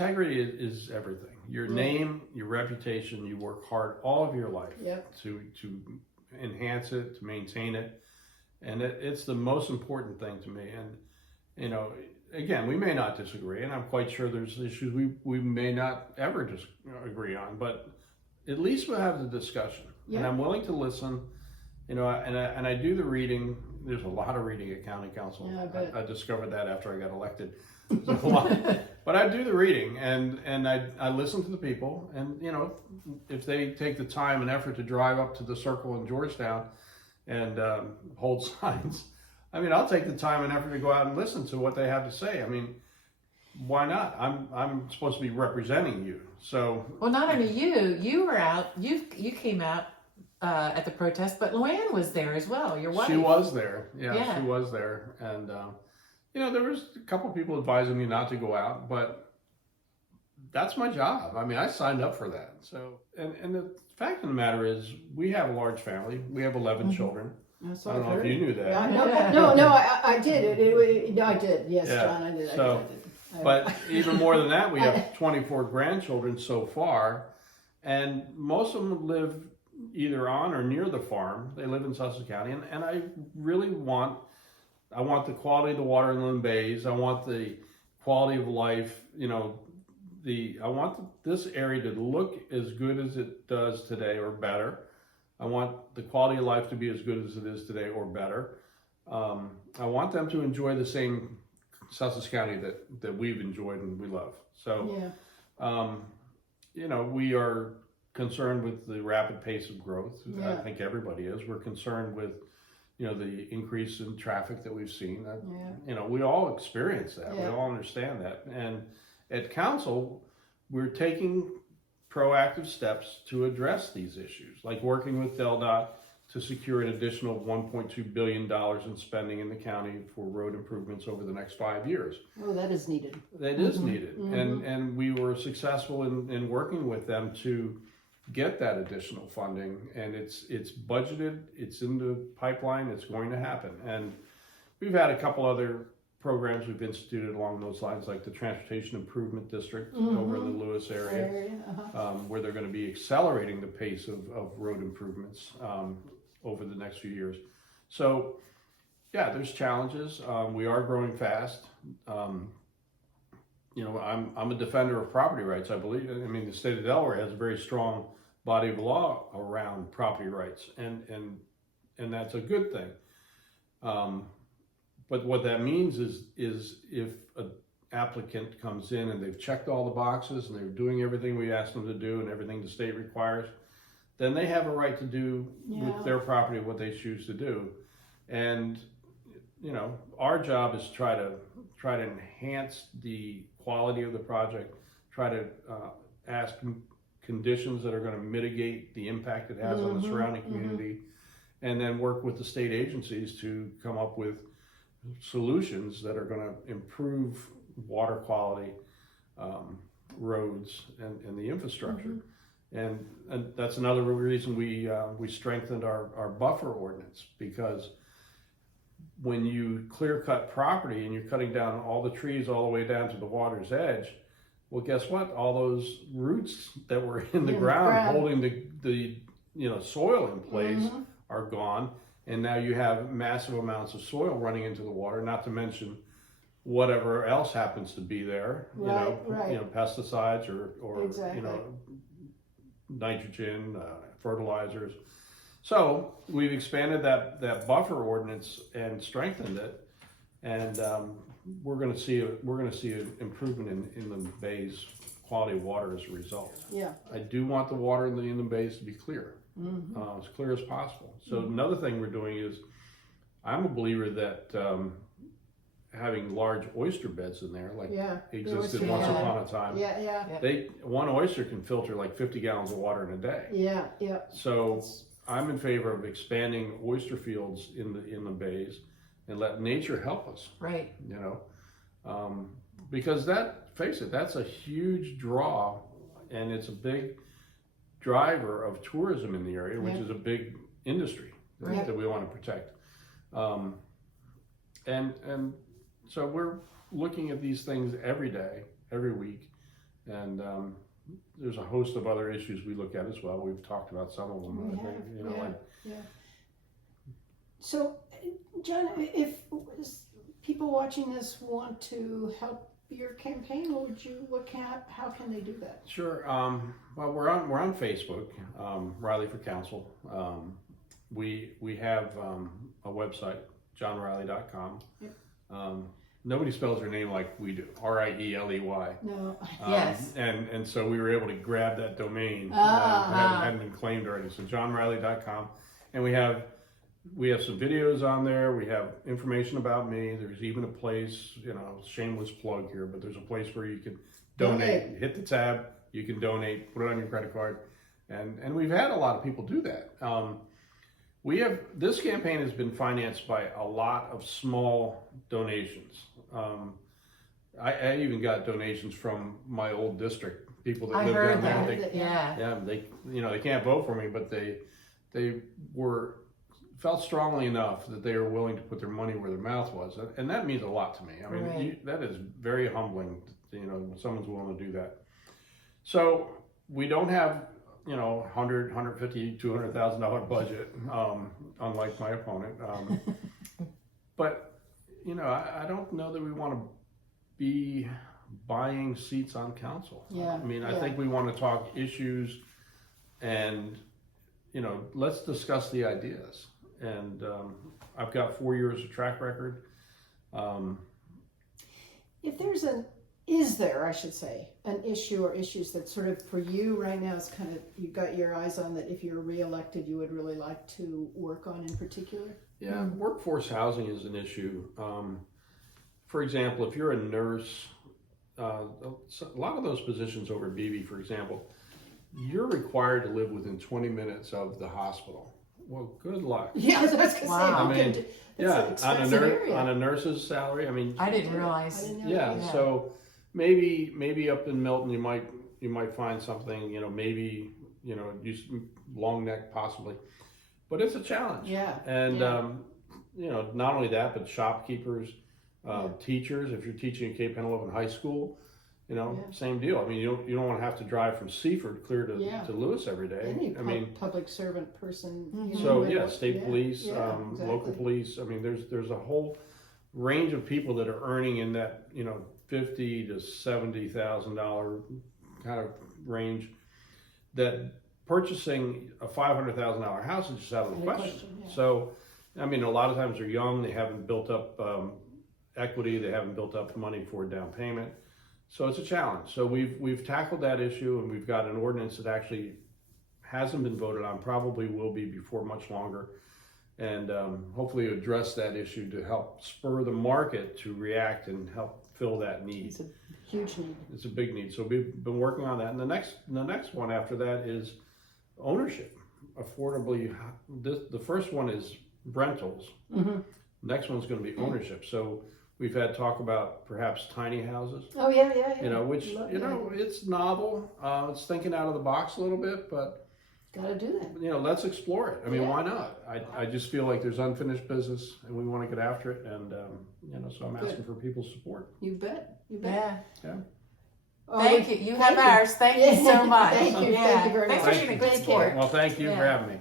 integrity is everything. Your name, your reputation, you work hard all of your life to enhance it, to maintain it. And it's the most important thing to me. And, you know, again, we may not disagree, and I'm quite sure there's issues we may not ever just agree on, but at least we'll have the discussion. And I'm willing to listen, you know, and I do the reading. There's a lot of reading at County Council. Yeah, I discovered that after I got elected. There's a lot. But I do the reading, and I listen to the people, and, you know, if they take the time and effort to drive up to the Circle in Georgetown and hold signs, I mean, I'll take the time and effort to go out and listen to what they have to say. I mean, why not? I'm supposed to be representing you. So, well, not only you were out. You came out at the protest, but Luann was there as well. Your wife. She was there. Yeah. She was there, and you know, there was a couple of people advising me not to go out, but that's my job. I mean, I signed up for that. So, and the fact of the matter is, we have a large family. We have 11 children. I don't know if you knew that. I did. I did. Yes, yeah. John, I did. So, but even more than that, we have 24 grandchildren so far, and most of them live either on or near the farm. They live in Sussex County, and I really want the quality of the water in Inland Bays. I want the quality of life. You know, I want this area to look as good as it does today or better. I want the quality of life to be as good as it is today or better. I want them to enjoy the same Sussex County that we've enjoyed and we love. So, you know, we are concerned with the rapid pace of growth. I think everybody is. We're concerned with, you know, the increase in traffic that we've seen. You know, we all experience that. We all understand that. And at council, we're taking proactive steps to address these issues, like working with DelDOT to secure an additional $1.2 billion in spending in the county for road improvements over the next 5 years. Oh, that is needed. That is needed. And we were successful in working with them to get that additional funding, and it's budgeted, it's in the pipeline, it's going to happen. And we've had a couple other programs we've instituted along those lines, like the Transportation Improvement District over in the Lewis area, where they're going to be accelerating the pace of road improvements over the next few years. So, yeah, there's challenges. We are growing fast. You know, I'm a defender of property rights, I believe. I mean, the state of Delaware has a very strong body of law around property rights, and that's a good thing. But what that means is if an applicant comes in and they've checked all the boxes and they're doing everything we ask them to do and everything the state requires, then they have a right to do with their property what they choose to do. And, you know, our job is try to enhance the quality of the project, try to ask conditions that are going to mitigate the impact it has on the surrounding community, and then work with the state agencies to come up with solutions that are going to improve water quality, roads, and the infrastructure. And that's another reason we strengthened our buffer ordinance, because when you clear cut property and you're cutting down all the trees all the way down to the water's edge, well, guess what? All those roots that were in the ground holding the soil in place are gone. And now you have massive amounts of soil running into the water, not to mention whatever else happens to be there, you know, pesticides or you know, nitrogen, fertilizers. So we've expanded that buffer ordinance and strengthened it, and we're going to see an improvement in the Bay's quality of water as a result. Yeah, I do want the water in the Inland Bays to be clear. As clear as possible. So another thing we're doing is, I'm a believer that having large oyster beds in there, like existed once upon a time. One oyster can filter like 50 gallons of water in a day. So I'm in favor of expanding oyster fields in the bays and let nature help us. Right. You know, because face it, that's a huge draw, and it's a big driver of tourism in the area, which is a big industry that we want to protect. And so we're looking at these things every day, every week, and there's a host of other issues we look at as well. We've talked about some of them. We I think, have, you know, yeah. like So, John, if people watching this want to help your campaign, how can they do that? sure. Well, we're on Facebook, Rieley for Council. We have a website, johnrieley.com. Yep. Nobody spells their name like we do, Rieley. No. Yes. And so we were able to grab that domain. Hadn't been claimed already. So johnrieley.com, and we have some videos on there. We have information about me. There's even a place, you know, shameless plug here, but there's a place where you can donate. Hit the tab. You can donate. Put it on your credit card, and we've had a lot of people do that. This campaign has been financed by a lot of small donations. I even got donations from my old district, people that I live heard down there. that. They, Yeah. they can't vote for me, but they felt strongly enough that they were willing to put their money where their mouth was, and that means a lot to me. I mean, Right. that is very humbling, you know, when someone's willing to do that. So we don't have, you know, $100,000, $150,000, $200,000 budget, unlike my opponent. But you know, I don't know that we want to be buying seats on council. Yeah, I mean, I yeah. think we want to talk issues, and you know, let's discuss the ideas. And I've got 4 years of track record. Is there, I should say, an issue or issues that sort of for you right now is kind of, you got your eyes on that if you're reelected, you would really like to work on in particular? Yeah, workforce housing is an issue. For example, if you're a nurse, a lot of those positions over at BB, for example, you're required to live within 20 minutes of the hospital. Well, good luck. Yeah, I was going to say. Wow. you can do- it's an expensive area. on a nurse's salary. I mean, I didn't realize. I didn't know yeah. that. So maybe up in Milton, you might find something. You know, maybe use Long Neck possibly, but it's a challenge. Yeah. And yeah. you know, not only that, but shopkeepers, teachers. If you're teaching at Cape Henlopen High School, you know, same deal. I mean, you don't want to have to drive from Seaford clear to Lewis every day. Any I mean, public servant person. Mhm. you know, so whether- state police, exactly. local police. I mean, there's a whole range of people that are earning in that $50,000 to $70,000 kind of range. That purchasing a $500,000 house is just out of the Any question. question, yeah. So, I mean, a lot of times they're young. They haven't built up equity. They haven't built up money for a down payment. So it's a challenge. So we've tackled that issue, and we've got an ordinance that actually hasn't been voted on, probably will be before much longer, and hopefully address that issue to help spur the market to react and help fill that need. It's a huge need. It's a big need. So we've been working on that, and the next one after that is ownership, affordably. The first one is rentals. Mm-hmm. Next one's going to be ownership. So we've had talk about perhaps tiny houses. Oh yeah. Which it's novel. It's thinking out of the box a little bit, but Gotta do that. let's explore it. I mean, Yeah. why not? I just feel like there's unfinished business, and we want to get after it. And so I'm asking for people's support. You bet. You bet. Yeah. Oh, Thank you. You have you. ours. Thank you so much. Thank you. Yeah. Thank you very Thanks much. for being a good Thank you. sport. Well, thank you for Yeah. having me.